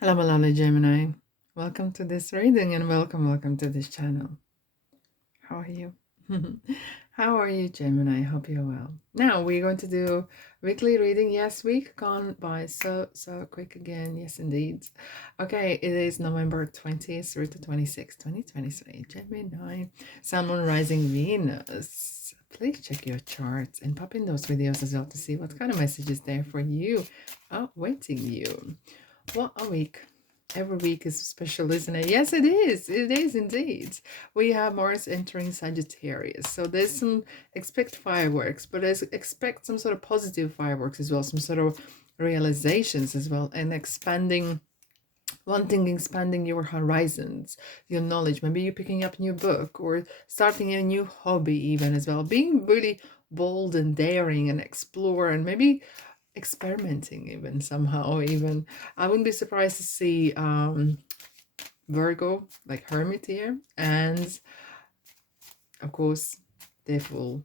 Hello, Malala Gemini. Welcome to this reading and welcome to this channel. How are you? How are you, Gemini? I hope you're well. Now we're going to do weekly reading. Yes, week gone by so quick again. Yes, indeed. Okay, it is November 20th through to 26th, 2023. Gemini, Sun, Moon, Rising, Venus. Please check your charts and pop in those videos as well to see what kind of message is there for you, awaiting you. What a week. Every week is special, isn't it? Yes, it is. It is indeed. We have Mars entering Sagittarius. So there's some, expect fireworks, but there's expect some sort of positive fireworks as well, some sort of realizations as well, and expanding your horizons, your knowledge. Maybe you're picking up a new book or starting a new hobby even as well. Being really bold and daring and explore and maybe experimenting even somehow. Even I wouldn't be surprised to see Virgo, like Hermit here, and of course Devil,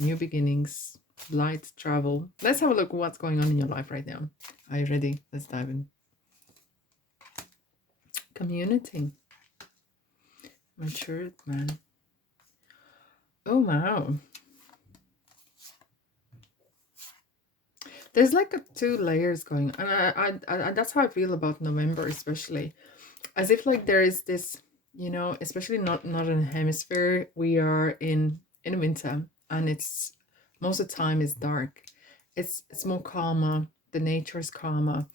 new beginnings, light, travel. Let's have a look at what's going on in your life right now. Are you ready? Let's dive in. Community, matured man. Oh wow, there's like two layers going on. And I that's how I feel about November, especially as if like there is this, especially not in a hemisphere. We are in winter, and it's most of the time it's dark. It's more calmer. The nature is calmer,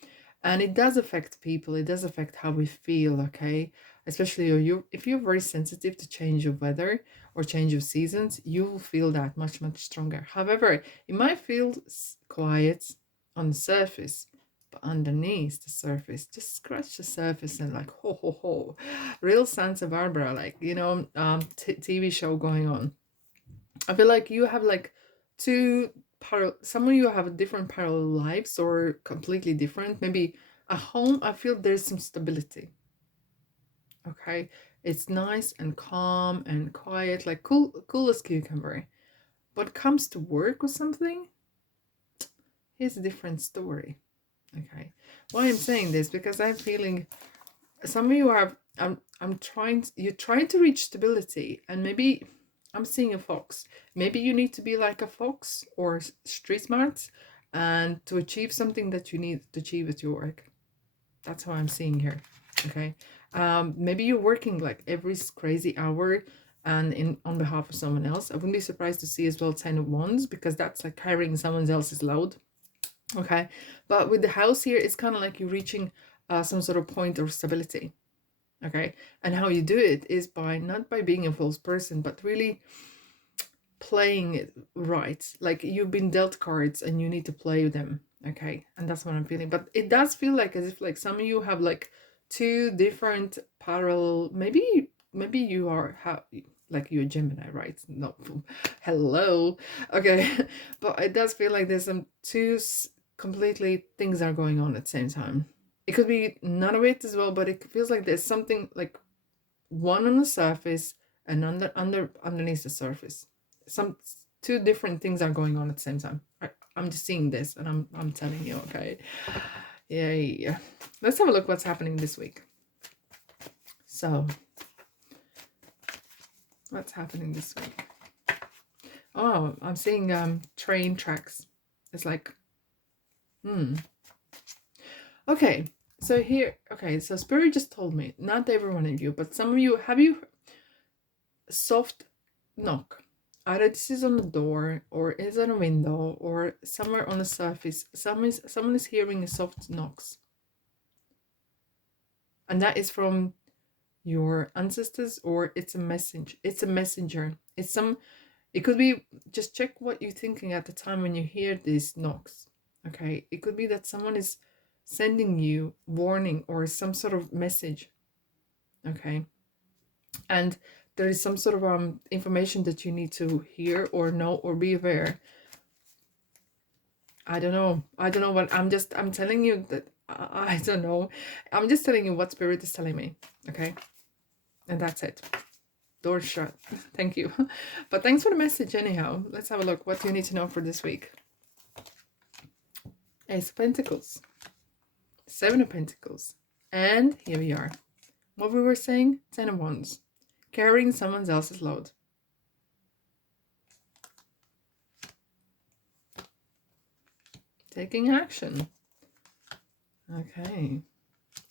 and it does affect people. It does affect how we feel. Okay, especially if you're very sensitive to change of weather or change of seasons, you will feel that much stronger. However, it might feel quiet on the surface, but underneath the surface, just scratch the surface and like ho ho ho, real Santa Barbara, like TV show going on. I feel like you have like two some of you have different parallel lives or completely different. Maybe at home, I feel there's some stability. Okay, it's nice and calm and quiet, like cool as cucumber. But comes to work or something, here's a different story. Okay, why I'm saying this, because I'm feeling some of you have you're trying to reach stability, and maybe I'm seeing a fox. Maybe you need to be like a fox or street smart and to achieve something that you need to achieve at your work. That's how I'm seeing here. Okay, maybe you're working like every crazy hour and in on behalf of someone else. I wouldn't be surprised to see as well 10 of wands, because that's like carrying someone else's load. Okay, but with the house here, it's kind of like you're reaching some sort of point of stability. Okay, and how you do it is by not by being a false person, but really playing it right. Like you've been dealt cards and you need to play them. Okay, and that's what I'm feeling. But it does feel like as if like some of you have like two different parallel. Maybe you are like you're Gemini, right? No, hello. Okay, but it does feel like there's some two completely things are going on at the same time. It could be none of it as well, but it feels like there's something like one on the surface and underneath the surface. Some two different things are going on at the same time. I'm just seeing this, and I'm telling you, okay. Yeah. Let's have a look what's happening this week. So, what's happening this week? Oh, I'm seeing train tracks. It's like, okay. So here, okay. So Spirit just told me, not every one of you, but some of you, have you soft knock? Either this is on the door, or is on a window, or somewhere on the surface. Someone is hearing a soft knocks, and that is from your ancestors, or it's a message. It's a messenger. It's some. It could be. Just check what you're thinking at the time when you hear these knocks. Okay, it could be that someone is sending you warning or some sort of message. Okay, and there is some sort of information that you need to hear or know or be aware. I don't know what I'm telling you that I don't know. I'm just telling you what Spirit is telling me. Okay, and that's it. Door shut. Thank you. But thanks for the message anyhow. Let's have a look. What do you need to know for this week? Ace of Pentacles, Seven of Pentacles, And here we are. What we were saying? 10 of Wands. Carrying someone else's load. Taking action. Okay.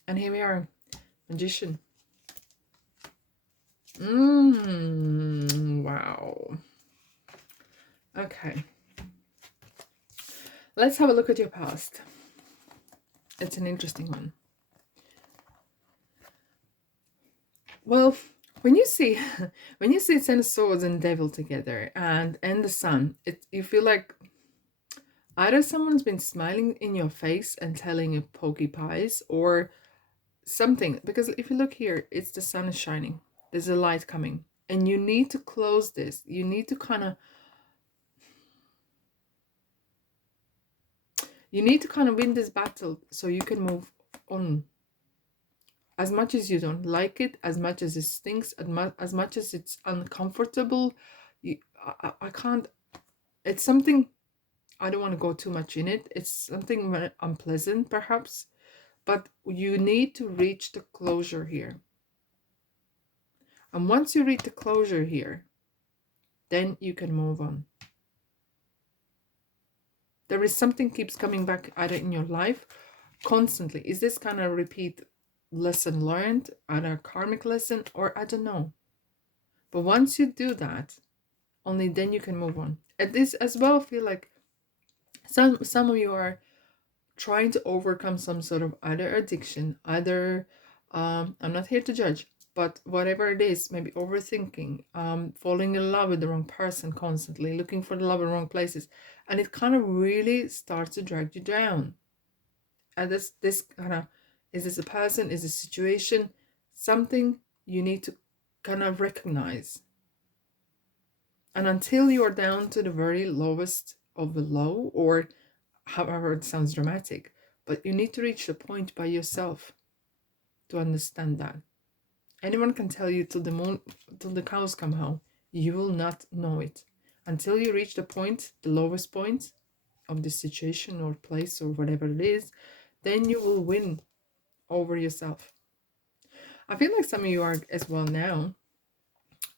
And here we are. Magician. Wow. Okay. Let's have a look at your past. It's an interesting one. Well, when you see Ten of Swords and Devil together and the Sun, you feel like either someone's been smiling in your face and telling you pokey pies or something. Because if you look here, it's the sun is shining. There's a light coming. And you need to close this. You need to kind of win this battle so you can move on. As much as you don't like it, as much as it stinks, as much as it's uncomfortable, I can't. It's something, I don't want to go too much in it. It's something very unpleasant, perhaps. But you need to reach the closure here. And once you reach the closure here, then you can move on. There is something keeps coming back either in your life constantly. Is this kind of repeat lesson learned, either a karmic lesson, or I don't know. But once you do that, only then you can move on. And this as well, feel like some of you are trying to overcome some sort of either addiction, either I'm not here to judge, but whatever it is, maybe overthinking, falling in love with the wrong person constantly, looking for the love in the wrong places, and it kind of really starts to drag you down. And this kind of, is this a person, is this a situation, something you need to kind of recognize. And until you are down to the very lowest of the low, or however it sounds dramatic, but you need to reach the point by yourself to understand that. Anyone can tell you till the moon, till the cows come home, you will not know it until you reach the point, the lowest point of the situation or place or whatever it is. Then you will win over yourself. I feel like some of you are as well now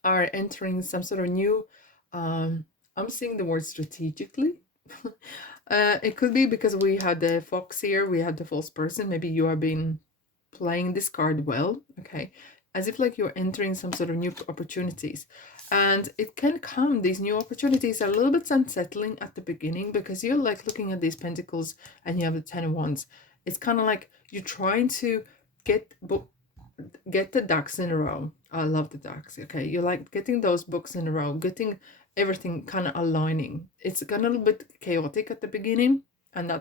are entering some sort of new, I'm seeing the word strategically. It could be because we had the fox here, we had the false person. Maybe you have been playing this card well, okay, as if like you're entering some sort of new opportunities. And it can come, these new opportunities are a little bit unsettling at the beginning, because you're like looking at these pentacles and you have the 10 of Wands. It's kind of like you're trying to get the ducks in a row. I love the ducks. Okay, you're like getting those books in a row, getting everything kind of aligning. It's kind of a little bit chaotic at the beginning, and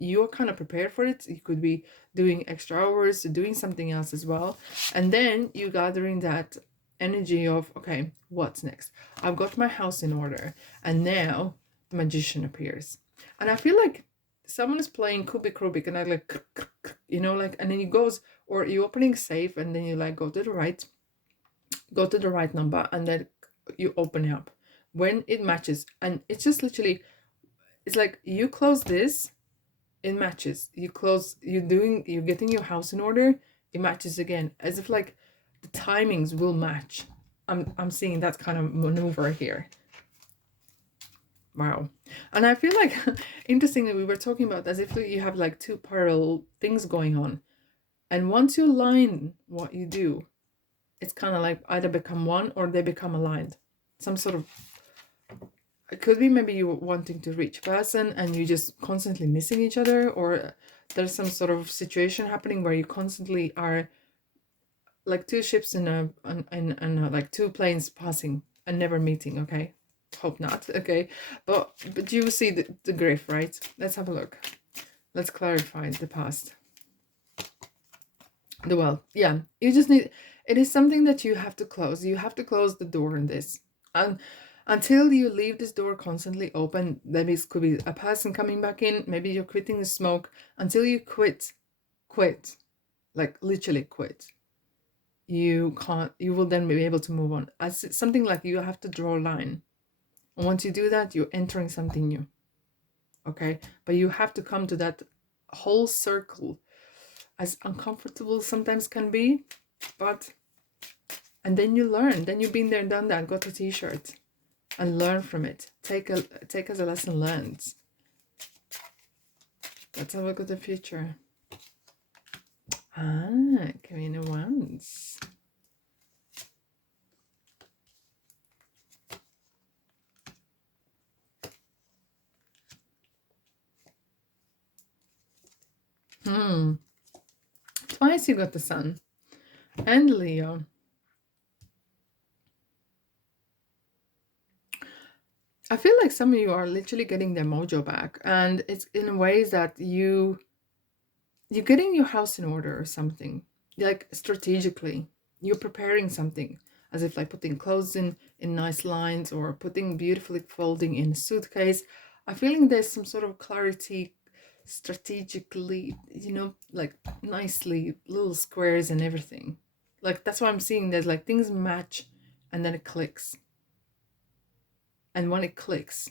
you're kind of prepared for it. You could be doing extra hours, doing something else as well, and then you gathering that energy of, okay, what's next? I've got my house in order, and now the magician appears, and I feel like someone is playing Rubik, and I like, you know, like, and then it goes, or you opening safe, and then you like go to the right number, and then you open up when it matches, and it's just literally, it's like you close this, it matches. You're getting your house in order, it matches again, as if like the timings will match. I'm seeing that kind of maneuver here. Wow. And I feel like interestingly, we were talking about as if you have like two parallel things going on. And once you align what you do, it's kind of like either become one or they become aligned. Some sort of, it could be maybe you wanting to reach a person and you just constantly missing each other, or there's some sort of situation happening where you constantly are like two ships in like two planes passing and never meeting. Okay, hope not. Okay, but you see the grief, right? Let's have a look. Let's clarify the past. The wealth. Yeah, you just need, it is something that you have to close. You have to close the door in this, and until you leave this door constantly open, maybe it could be a person coming back in, maybe you're quitting the smoke, until you quit, like literally quit, you will then be able to move on. As something like you have to draw a line, and once you do that, you're entering something new. Okay, but you have to come to that whole circle as uncomfortable sometimes can be, but and then you learn. Then you've been there and done that, got a t-shirt and learn from it. Take as a lesson learned. Let's have a look at the future. Queen of Wands. Twice you got the Sun and Leo. I feel like some of you are literally getting their mojo back, and it's in ways that you're getting your house in order or something, like strategically. You're preparing something, as if like putting clothes in nice lines or putting beautifully folding in a suitcase. I'm feeling there's some sort of clarity strategically, like nicely, little squares and everything. Like that's what I'm seeing. There's like things match and then it clicks. And when it clicks,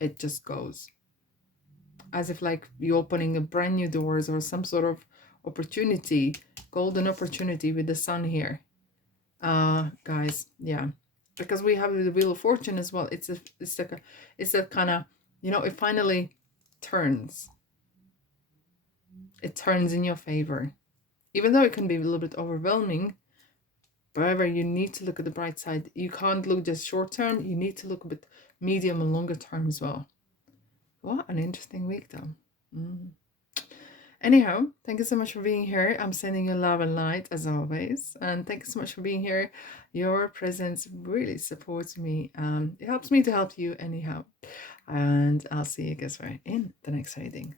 it just goes. As if like you're opening a brand new doors or some sort of opportunity, golden opportunity with the Sun here. Guys, yeah. Because we have the Wheel of Fortune as well. It's a kind of, it finally turns. It turns in your favor. Even though it can be a little bit overwhelming, however, you need to look at the bright side. You can't look just short term, you need to look a bit medium and longer term as well. What an interesting week, though. Anyhow, thank you so much for being here. I'm sending you love and light as always. And thank you so much for being here. Your presence really supports me. It helps me to help you anyhow. And I'll see you guys right in the next reading.